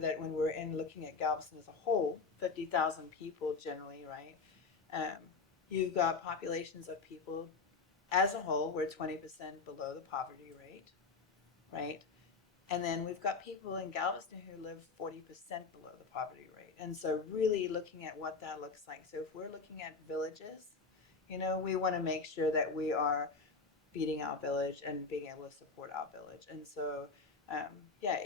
that when we're in looking at Galveston as a whole, 50,000 people generally, right? Um, you've got populations of people as a whole, we're 20% below the poverty rate, right? And then we've got people in Galveston who live 40% below the poverty rate. And so, really looking at what that looks like. So, if we're looking at villages, we want to make sure that we are feeding our village and being able to support our village. And so, yeah,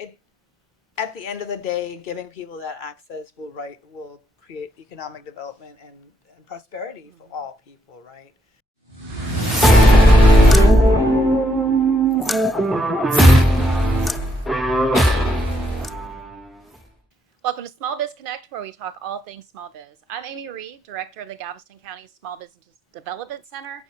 at the end of the day, giving people that access will create economic development and prosperity for all people, right? Welcome to Small Biz Connect, where we talk all things small biz. I'm Amy Reed, Director of the Galveston County Small Business Development Center.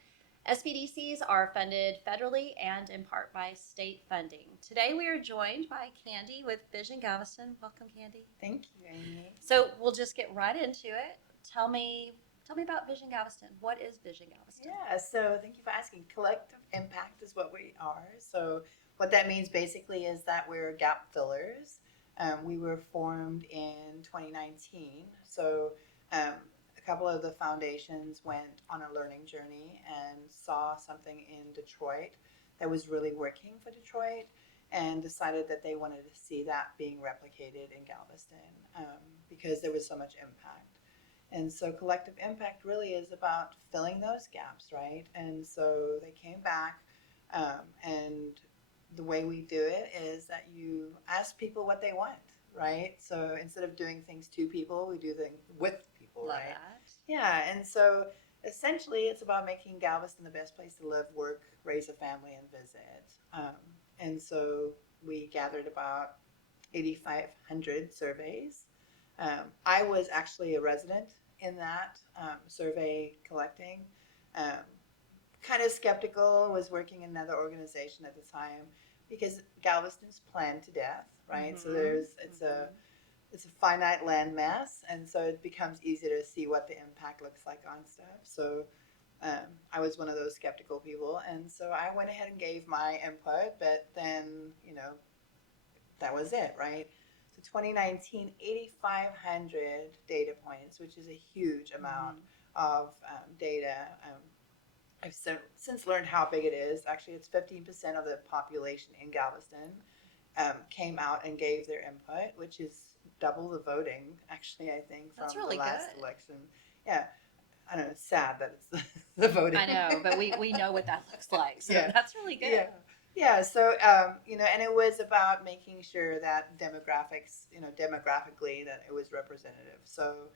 SBDCs are funded federally and in part by state funding. Today we are joined by Candy with Vision Galveston. Welcome, Candy. Thank you, Amy. So we'll just get right into it. Tell me about Vision Galveston. What is Vision Galveston? Yeah, so thank you for asking. Collective impact is what we are. So what that means basically is that we're gap fillers. We were formed in 2019. So a couple of the foundations went on a learning journey and saw something in Detroit that was really working for Detroit and decided that they wanted to see that being replicated in Galveston because there was so much impact. And so collective impact really is about filling those gaps, right? And so they came back, and the way we do it is that you ask people what they want, right? So instead of doing things to people, we do things with people, Love right? that. Yeah, and so essentially it's about making Galveston the best place to live, work, raise a family, and visit. And so we gathered about 8,500 surveys. I was actually a resident in that survey collecting. Um, kind of skeptical, was working in another organization at the time because Galveston's planned to death, right? So it's a finite land mass, and so it becomes easy to see what the impact looks like on stuff. So I was one of those skeptical people, and so I went ahead and gave my input, but then that was it, right? So 2019, 8,500 data points, which is a huge amount of data. I've since learned how big it is. Actually, it's 15% of the population in Galveston came out and gave their input, which is double the voting, actually, I think, from really the last good. election. Yeah. I know, it's sad that it's the voting. I know, but we know what that looks like, so Yeah. that's really good. Yeah. Yeah, so and it was about making sure that demographically, that it was representative. So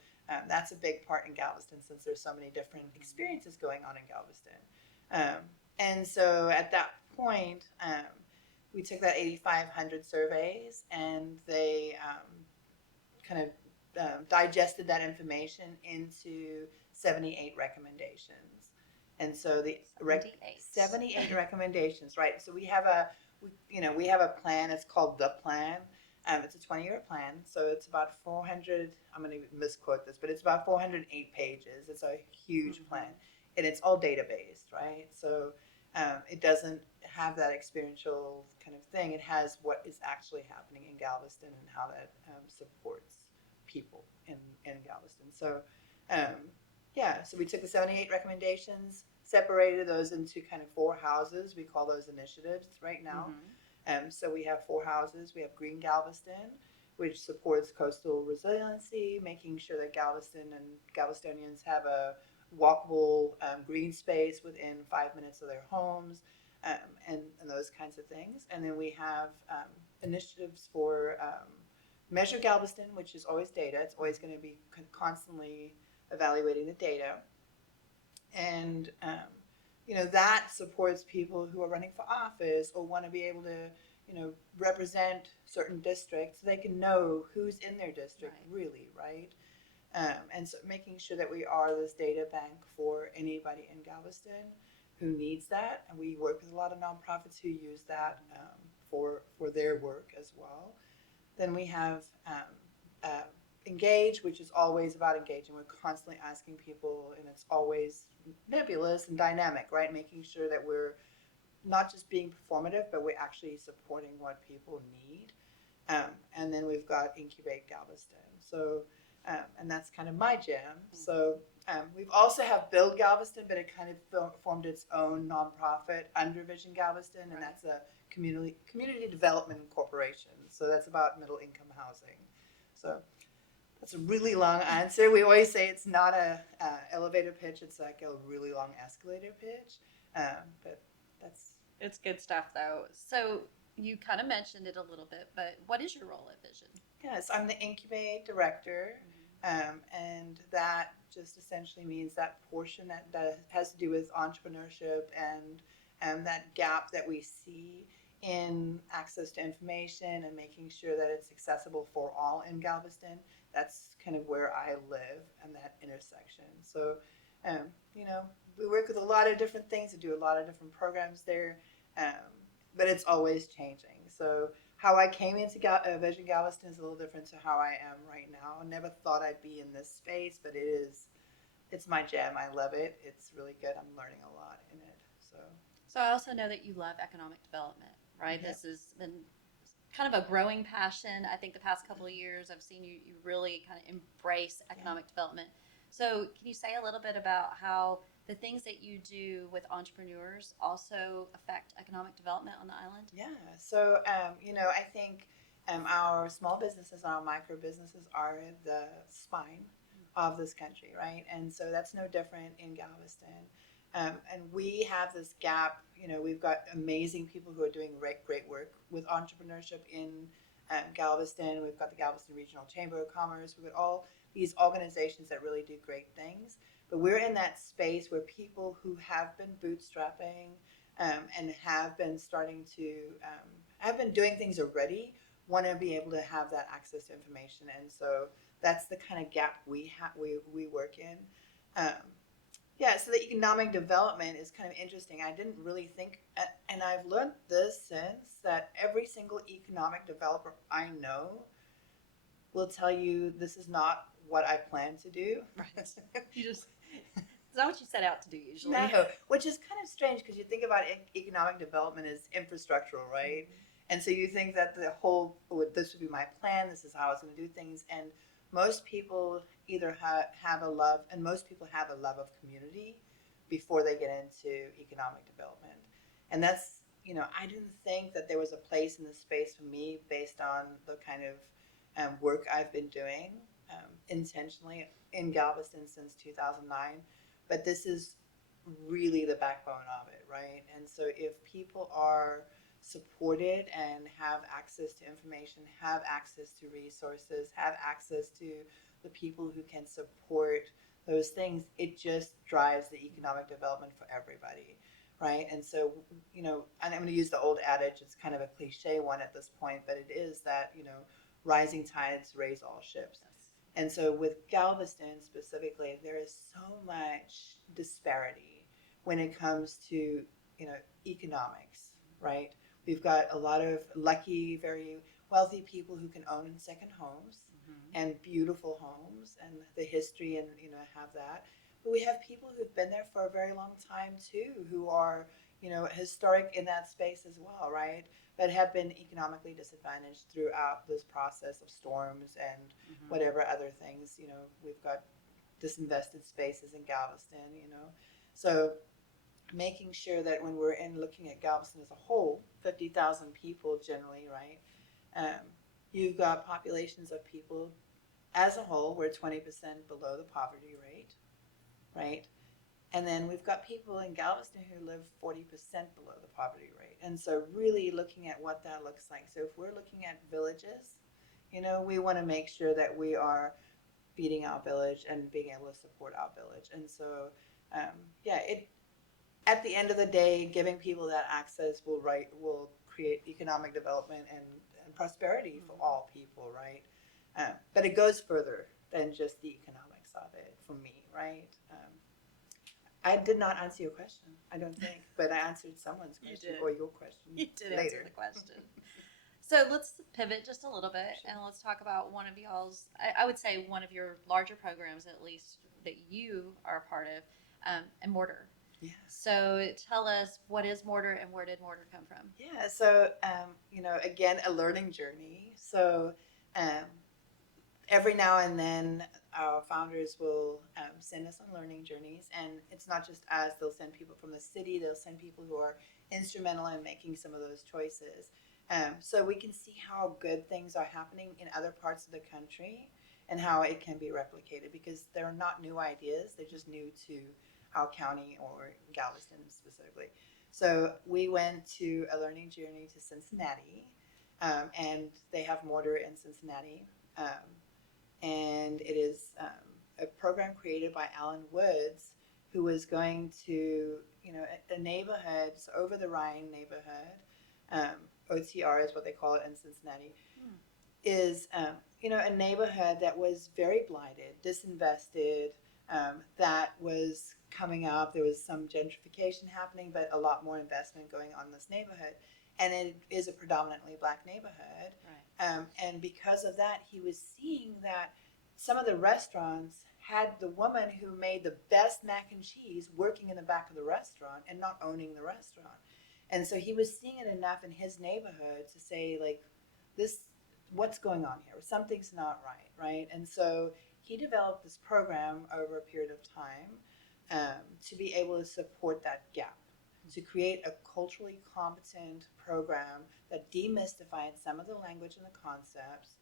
that's a big part in Galveston, since there's so many different experiences going on in Galveston. And so at that point, we took that 8,500 surveys, and they kind of digested that information into 78 recommendations. And so the 78 recommendations, right? So we have a plan. It's called the plan. It's a 20-year plan. So it's about 400. I'm going to misquote this, but it's about 408 pages. It's a huge plan, and it's all data based, right? So it doesn't have that experiential kind of thing. It has what is actually happening in Galveston and how that supports people in Galveston. So so we took the 78 recommendations, separated those into kind of 4 houses. We call those initiatives right now. So we have 4 houses. We have Green Galveston, which supports coastal resiliency, making sure that Galveston and Galvestonians have a walkable green space within 5 minutes of their homes, and those kinds of things. And then we have initiatives for Measure Galveston, which is always data. It's always going to be constantly evaluating the data. And, that supports people who are running for office or want to be able to, represent certain districts. So they can know who's in their district, really, right? And so making sure that we are this data bank for anybody in Galveston who needs that. And we work with a lot of nonprofits who use that for their work as well. Then we have Engage, which is always about engaging. We're constantly asking people, and it's always nebulous and dynamic, right? Making sure that we're not just being performative, but we're actually supporting what people need. And then we've got Incubate Galveston. So, and that's kind of my jam. So we've also have Build Galveston, but it kind of formed its own nonprofit under Vision Galveston, and that's a community development corporation. So that's about middle income housing. So that's a really long answer. We always say it's not a elevator pitch; it's like a really long escalator pitch. But that's It's good stuff, though. So you kind of mentioned it a little bit, but what is your role at Vision? yes. I'm the Incubate director, and that just essentially means that portion that has to do with entrepreneurship and that gap that we see in access to information and making sure that it's accessible for all in Galveston. That's kind of where I live and that intersection. So, you know, we work with a lot of different things and do a lot of different programs there, but it's always changing. So, how I came into Vision Galveston is a little different to how I am right now. I never thought I'd be in this space, but it's my jam. I love it. It's really good. I'm learning a lot in it. So I also know that you love economic development, right? Yeah. This has been kind of a growing passion. I think the past couple of years, I've seen you really kind of embrace economic development. So can you say a little bit about how the things that you do with entrepreneurs also affect economic development on the island? Yeah. So, you know, I think our small businesses, our micro businesses are the spine of this country, right? And so that's no different in Galveston. And we have this gap. You know, we've got amazing people who are doing great work with entrepreneurship in Galveston. We've got the Galveston Regional Chamber of Commerce. We've got all these organizations that really do great things. But we're in that space where people who have been bootstrapping and have been starting to have been doing things already want to be able to have that access to information, and so that's the kind of gap we work in. Um, yeah, so the economic development is kind of interesting. I didn't really think, and I've learned this since, that every single economic developer I know will tell you this is not what I plan to do. Right. You just it's not what you set out to do usually. No, which is kind of strange because you think about economic development as infrastructural, right? Mm-hmm. And so you think that the whole, this would be my plan, this is how I was going to do things. And most people either have a love, and most people have a love of community before they get into economic development. And that's, you know, I didn't think that there was a place in this space for me based on the kind of work I've been doing intentionally in Galveston since 2009. But this is really the backbone of it, right? And so if people are supported and have access to information, have access to resources, have access to the people who can support those things, it just drives the economic development for everybody, right? And so, you know, and I'm going to use the old adage, it's kind of a cliche one at this point, but it is that, you know, rising tides raise all ships. And so with Galveston specifically, there is so much disparity when it comes to, you know, economics, right? We've got a lot of lucky, very wealthy people who can own second homes and beautiful homes and the history and, you know, have that. But we have people who've been there for a very long time too, who are, you know, historic in that space as well, right? But have been economically disadvantaged throughout this process of storms and whatever other things. You know, we've got disinvested spaces in Galveston, you know. So making sure that when we're in looking at Galveston as a whole, 50,000 people generally, right? You've got populations of people as a whole, we're 20% below the poverty rate, right? And then we've got people in Galveston who live 40% below the poverty rate. And so really looking at what that looks like. So if we're looking at villages, you know, we want to make sure that we are feeding our village and being able to support our village. And so, at the end of the day, giving people that access will create economic development and prosperity for all people, right? But it goes further than just the economics of it for me, right? I did not answer your question, I don't think, but I answered someone's question or your question. You did later. Answer the question. So let's pivot just a little bit and let's talk about one of y'all's, I would say one of your larger programs, at least, that you are a part of, and MOTAR. Yeah. So tell us, what is Mortar and where did Mortar come from? Yeah. So, again, a learning journey. So, um, every now and then, our founders will send us on learning journeys, and it's not just us. They'll send people from the city. They'll send people who are instrumental in making some of those choices. So we can see how good things are happening in other parts of the country and how it can be replicated, because they're not new ideas. They're just new to our county or Galveston specifically. So we went to a learning journey to Cincinnati, and they have Mortar in Cincinnati. And it is a program created by Alan Woods, who was going to, a neighborhood, so over the Rhine neighborhood, OTR is what they call it in Cincinnati, is, a neighborhood that was very blighted, disinvested, that was coming up. There was some gentrification happening, but a lot more investment going on in this neighborhood. And it is a predominantly black neighborhood. Right. And because of that, he was seeing that some of the restaurants had the woman who made the best mac and cheese working in the back of the restaurant and not owning the restaurant. And so he was seeing it enough in his neighborhood to say, like, this, what's going on here? Something's not right, right? And so he developed this program over a period of time to be able to support that gap, to create a culturally competent program that demystified some of the language and the concepts,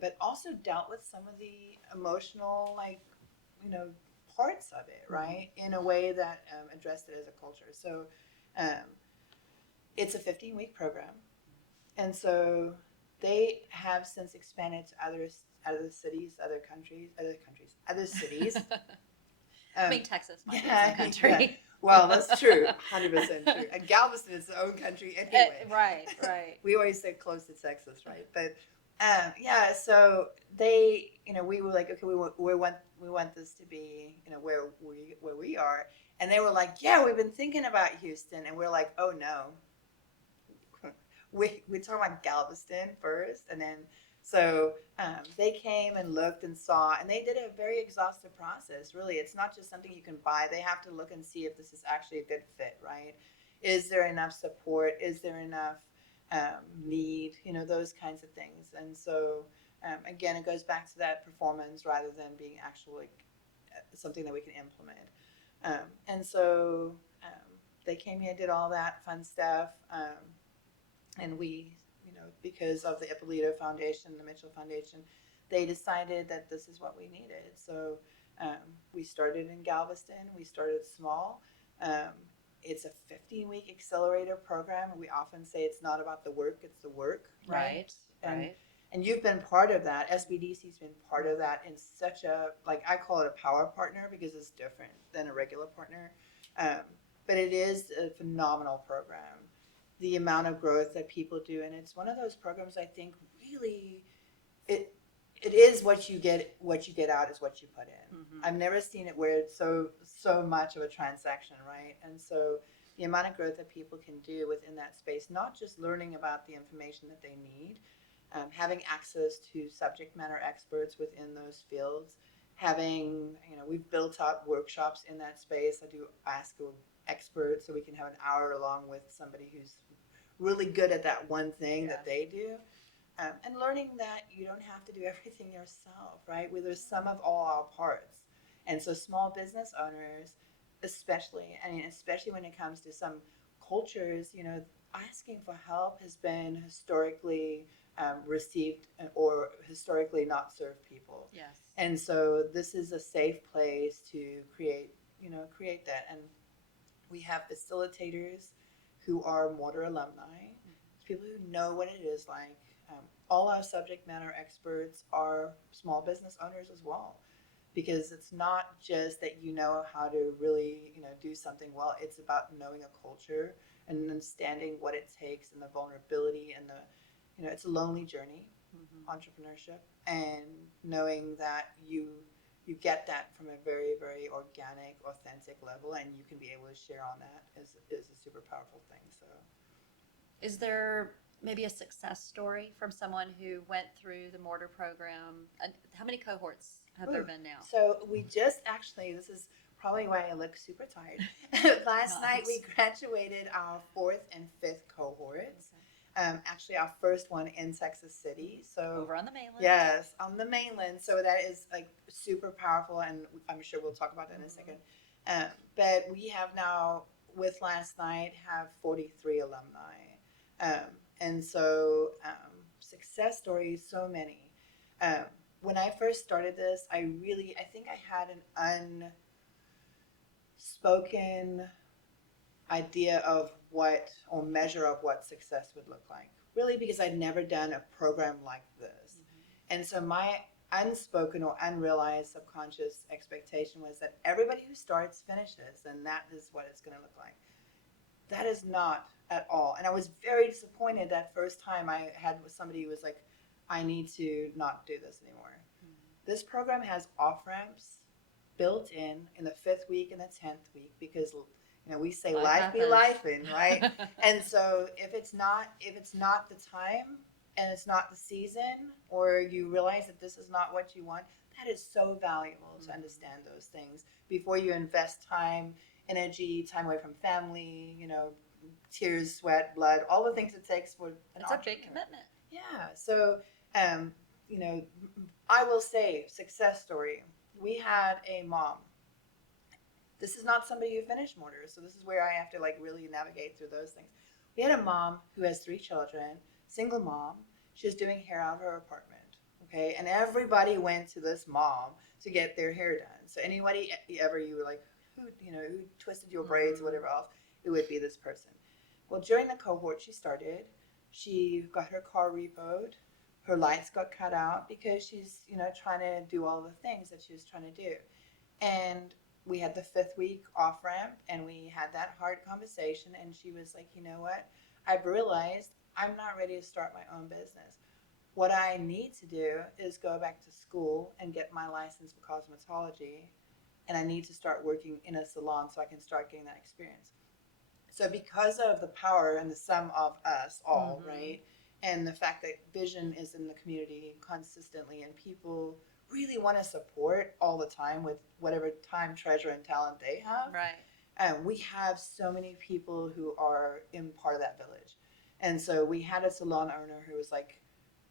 but also dealt with some of the emotional, parts of it, right, in a way that addressed it as a culture. So um, it's a 15-week program, and so they have since expanded to other cities, other cities. I mean, Texas might be Yeah, its own country. yeah. Well, that's true, 100% true. And Galveston is its own country anyway. Right. We always say close to Texas, right? But yeah, so they, we were like, okay, we want this to be, where we are, and they were like, yeah, we've been thinking about Houston, and we're like, oh no, we talking about Galveston first, and then so they came and looked and saw, and they did a very exhaustive process. Really, it's not just something you can buy. They have to look and see if this is actually a good fit, right? Is there enough support? Is there enough need? Those kinds of things. And so again, it goes back to that performance rather than being actually something that we can implement. And so they came here, did all that fun stuff. And we, because of the Ippolito Foundation, the Mitchell Foundation, they decided that this is what we needed. So we started in Galveston. We started small. It's a 15-week accelerator program. We often say it's not about the work, it's the work. Right. And you've been part of that. SBDC's been part of that in such a, I call it a power partner, because it's different than a regular partner. But it is a phenomenal program. The amount of growth that people do, and it's one of those programs, I think, really, it is what you get out is what you put in. Mm-hmm. I've never seen it where it's so much of a transaction, right? And so the amount of growth that people can do within that space, not just learning about the information that they need, having access to subject matter experts within those fields, having, we've built up workshops in that space. I do ask experts, so we can have an hour along with somebody who's really good at that one thing that they do. And learning that you don't have to do everything yourself, right? Where there's some of all our parts. And so small business owners, especially when it comes to some cultures, asking for help has been historically received or historically not served people. Yes. And so this is a safe place to create that. And we have facilitators who are Mortar alumni, people who know what it is like. All our subject matter experts are small business owners as well, because it's not just that you know how to really do something well. It's about knowing a culture and understanding what it takes and the vulnerability and the it's a lonely journey, entrepreneurship, and knowing that you get that from a very, very organic, authentic level, and you can be able to share on that is a super powerful thing. So, is there maybe a success story from someone who went through the Mortar program? How many cohorts have there been now? So we just actually, this is probably why I look super tired. Last night we graduated our 4th and 5th cohorts. Actually, our first one in Texas City. So over on the mainland. Yes, on the mainland. So that is like super powerful, and I'm sure we'll talk about that in a second. But we have now, with last night, have 43 alumni, and so success stories, so many. When I first started this, I think I had an unspoken idea of what, or measure of what success would look like. Really, because I'd never done a program like this. And so my unspoken or unrealized subconscious expectation was that everybody who starts finishes, and that is what it's going to look like. That is not at all. And I was very disappointed that first time I had somebody who was like, I need to not do this anymore. This program has off ramps built in the 5th week and the 10th week, because we say life be lifing, right? And so if it's not the time and it's not the season, or you realize that this is not what you want, that is so valuable to understand those things before you invest time, energy, time away from family, tears, sweat, blood, all the things it takes for an It's a big commitment. Yeah. So, I will say, success story. We had a mom. This is not somebody who finished mortar, so this is where I have to like really navigate through those things. We had a mom who has 3 children, single mom. She was doing hair out of her apartment, okay? And everybody went to this mom to get their hair done. So anybody ever you were like, who twisted your braids or whatever else, it would be this person. Well, during the cohort she got her car repoed. Her lights got cut out because she's, trying to do all the things that she was trying to do. And we had the 5th week off ramp, and we had that hard conversation, and she was like, you know what? I've realized I'm not ready to start my own business. What I need to do is go back to school and get my license for cosmetology, and I need to start working in a salon so I can start getting that experience. So because of the power and the sum of us all, right, and the fact that vision is in the community consistently, and people really want to support all the time with whatever time, treasure, and talent they have. Right. We have so many people who are in part of that village. And so we had a salon owner who was like,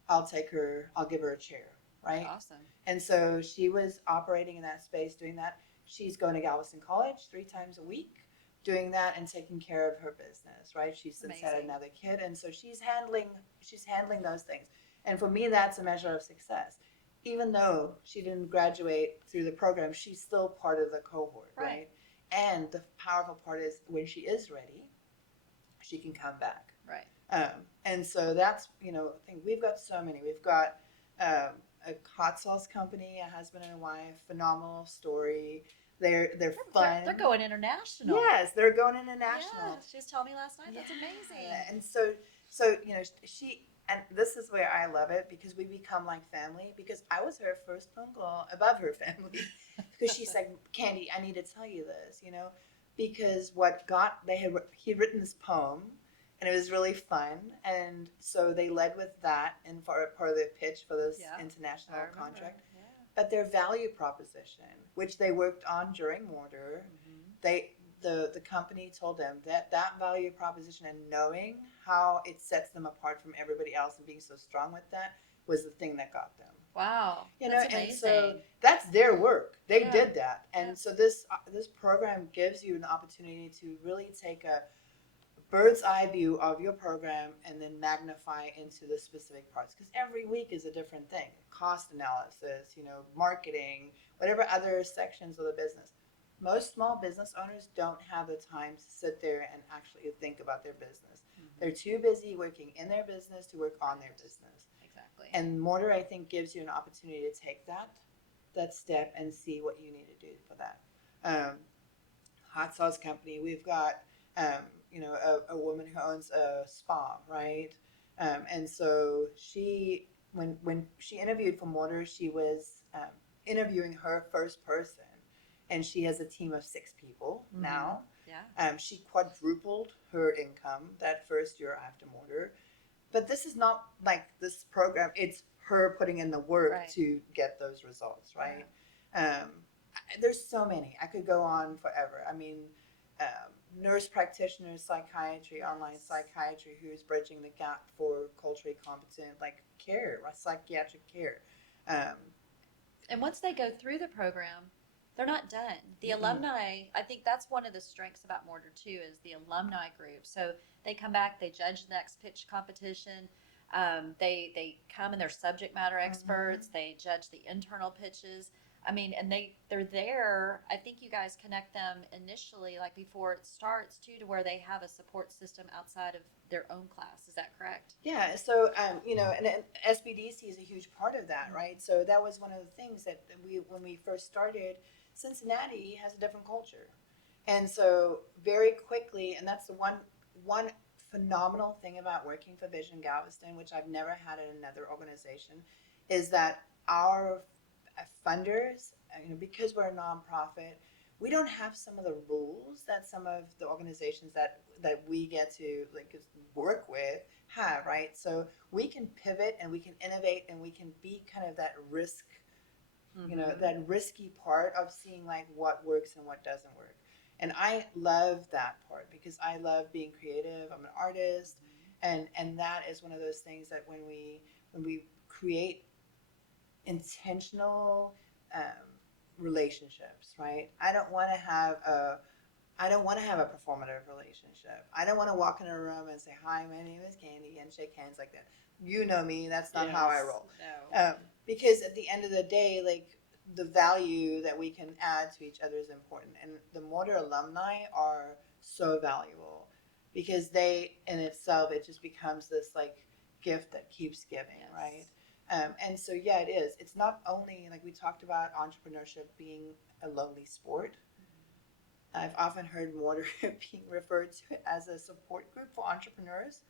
I'll give her a chair, right? Awesome. And so she was operating in that space, doing that. She's going to Galveston College 3 times a week, doing that and taking care of her business, right? She's since had another kid, and so she's handling those things. And for me, that's a measure of success. Even though she didn't graduate through the program, she's still part of the cohort, right? And the powerful part is when she is ready, she can come back. Right. And so that's, I think we've got so many. We've got a hot sauce company, a husband and a wife, phenomenal story. They're fun. They're going international. Yes, they're going international. Yeah, she was telling me last night. That's amazing. And so she, and this is where I love it, because we become like family, because I was her first pungal above her family, because she said, Candy, I need to tell you this, because he had written this poem, and it was really fun, and so they led with that and for part of the pitch for this international contract. Yeah. But their value proposition, which they worked on during mortar, the company told them that value proposition and knowing how it sets them apart from everybody else and being so strong with that was the thing that got them. Wow, that's amazing. And so that's their work. They did that, and so this program gives you an opportunity to really take a bird's eye view of your program and then magnify into the specific parts, because every week is a different thing. Cost analysis, marketing, whatever other sections of the business. Most small business owners don't have the time to sit there and actually think about their business. They're too busy working in their business to work on their business. Exactly. And mortar, I think, gives you an opportunity to take that step and see what you need to do for that. Hot sauce company, we've got a woman who owns a spa, right? And so when she interviewed for mortar, she was interviewing her first person, and she has a team of 6 people now. Yeah. She quadrupled her income that first year after mortar. But this is not like this program. It's her putting in the work to get those results, right? there's so many. I could go on forever. I mean, nurse practitioners, psychiatry, online psychiatry, who's bridging the gap for culturally competent like care, psychiatric care. Um, And once they go through the program, they're not done. The Mm-mm. alumni, I think that's one of the strengths about Mortar too, is the alumni group. So they come back, they judge the next pitch competition. They come and they're subject matter experts. They judge the internal pitches. I mean, and they're there. I think you guys connect them initially, like before it starts, too, to where they have a support system outside of their own class. Is that correct? Yeah, so and SBDC is a huge part of that, right? So that was one of the things that when we first started, Cincinnati has a different culture, and so very quickly, and that's the one phenomenal thing about working for Vision Galveston, which I've never had at another organization, is that our funders, because we're a nonprofit, we don't have some of the rules that some of the organizations that we get to like work with have, right? So we can pivot and we can innovate and we can be kind of that risk, that risky part of seeing like what works and what doesn't work. And I love that part because I love being creative. I'm an artist, and that is one of those things that when we create intentional relationships, right? I don't want to have a performative relationship. I don't want to walk in a room and say, "Hi, my name is Candy," and shake hands like that. You know me. That's not how I roll. No. Because at the end of the day, like the value that we can add to each other is important, and the Mortar alumni are so valuable because they, in itself, it just becomes this like gift that keeps giving, right? And so, yeah, it is. It's not only like we talked about entrepreneurship being a lonely sport. I've often heard Mortar being referred to as a support group for entrepreneurs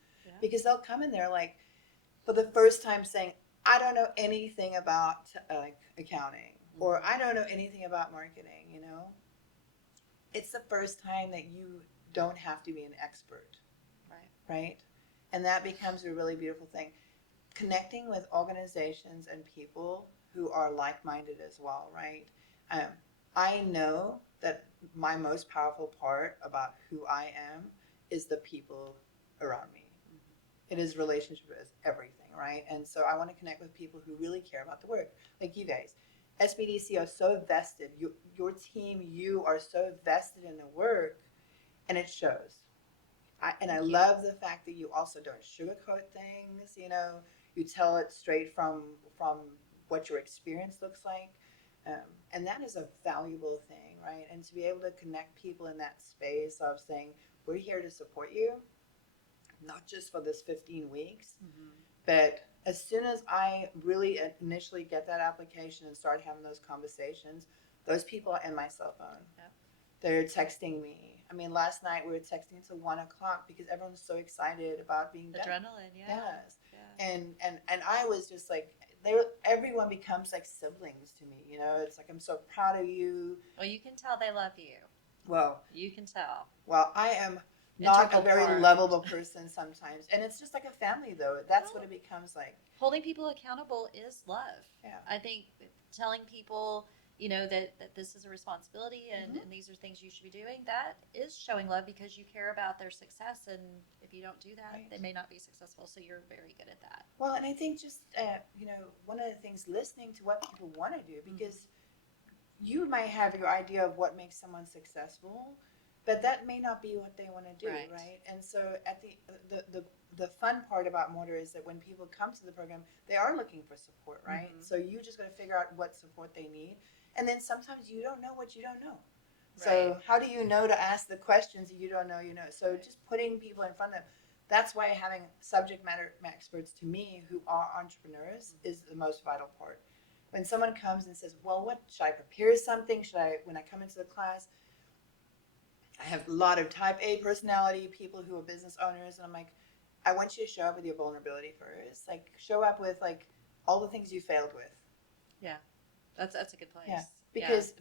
because they'll come in there like for the first time saying, I don't know anything about accounting or I don't know anything about marketing, It's the first time that you don't have to be an expert, right? And that becomes a really beautiful thing. Connecting with organizations and people who are like-minded as well, right? I know that my most powerful part about who I am is the people around me. It is relationship is everything, right? And so I want to connect with people who really care about the work, like you guys. SBDC are so vested. Your team, you are so vested in the work, and it shows. I love the fact that you also don't sugarcoat things. You tell it straight from what your experience looks like, and that is a valuable thing, right? And to be able to connect people in that space of saying we're here to support you, not just for this 15 weeks, but as soon as I really initially get that application and start having those conversations, those people are in my cell phone. Yep. They're texting me. I mean, last night we were texting until 1:00 because everyone's so excited about being done. Adrenaline, Yes. And I was just like, everyone becomes like siblings to me. It's like, I'm so proud of you. Well, you can tell they love you. Well, you can tell. Well, I am not a very lovable person sometimes, and it's just like a family, though. That's what it becomes like. Holding people accountable is love. Yeah. I think telling people, that this is a responsibility and these are things you should be doing, that is showing love because you care about their success, and if you don't do that, they may not be successful, so you're very good at that. Well, and I think just, one of the things, listening to what people want to do, because you might have your idea of what makes someone successful, but that may not be what they want to do, right? And so at the fun part about Mortar is that when people come to the program, they are looking for support, right? So you just got to figure out what support they need. And then sometimes you don't know what you don't know. So how do you know to ask the questions that you don't know So just putting people in front of them. That's why having subject matter experts, to me, who are entrepreneurs, is the most vital part. When someone comes and says, well, what should I prepare something? When I come into the class, I have a lot of type A personality people who are business owners, and I'm like, I want you to show up with your vulnerability first. Like, show up with like all the things you failed with. Yeah, that's a good place. Yeah, because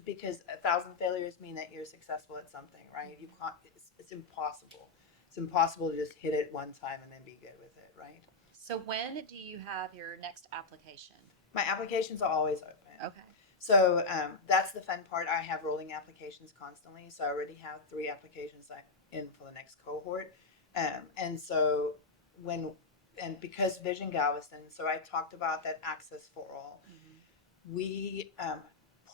1,000 failures mean that you're successful at something, right? You can't. It's impossible. It's impossible to just hit it one time and then be good with it, right? So when do you have your next application? My applications are always open. Okay. So that's the fun part. I have rolling applications constantly. So I already have 3 applications in for the next cohort. And so when, and because Vision Galveston, so I talked about that access for all. We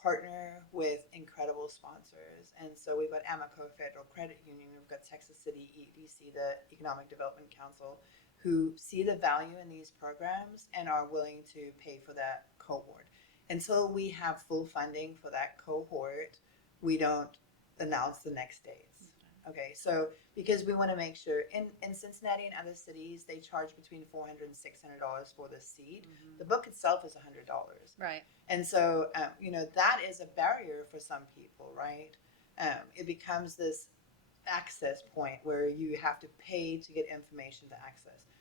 partner with incredible sponsors. And so we've got Amoco Federal Credit Union, we've got Texas City EDC, the Economic Development Council, who see the value in these programs and are willing to pay for that cohort. Until we have full funding for that cohort, we don't announce the next dates. Okay, so because we want to make sure in Cincinnati and other cities, they charge between $400 and $600 for the seed. The book itself is $100. Right. And so, that is a barrier for some people, right? It becomes this access point where you have to pay to get information to access.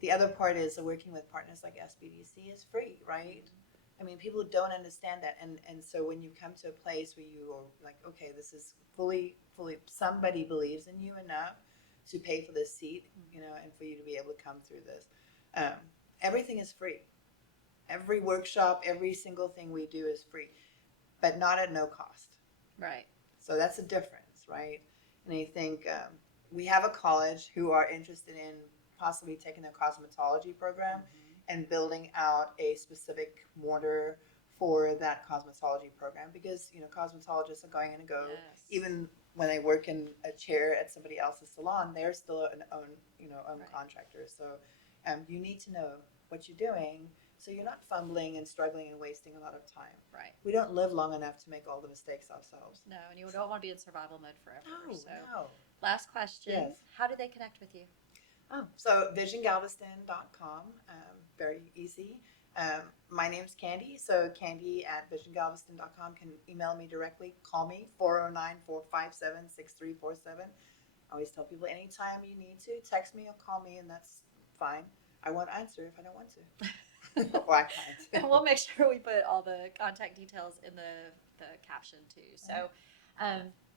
The other part is working with partners like SBDC is free, right? I mean, people don't understand that. And so when you come to a place where you are like, okay, this is fully, somebody believes in you enough to pay for this seat, and for you to be able to come through this. Everything is free. Every workshop, every single thing we do is free, but not at no cost. Right. So that's a difference, right? And I think we have a college who are interested in possibly taking their cosmetology program and building out a specific mortar for that cosmetology program, because cosmetologists are going to go, Yes. even when they work in a chair at somebody else's salon, they're still an own Right. contractor. So you need to know what you're doing, so you're not fumbling and struggling and wasting a lot of time. Right. We don't live long enough to make all the mistakes ourselves. No, and you don't want to be in survival mode forever. No. Last question. Yes. How do they connect with you? So visiongalveston.com, very easy. My name's Candy, so candy@visiongalveston.com. Can email me directly, call me, 409-457-6347. I always tell people anytime you need to, text me or call me, and that's fine. I won't answer if I don't want to. Or I can't. And we'll make sure we put all the contact details in the caption too. So,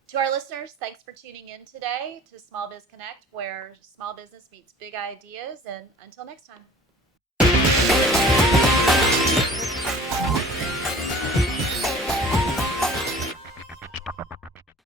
to our listeners, thanks for tuning in today to Small Biz Connect, where small business meets big ideas. And until next time.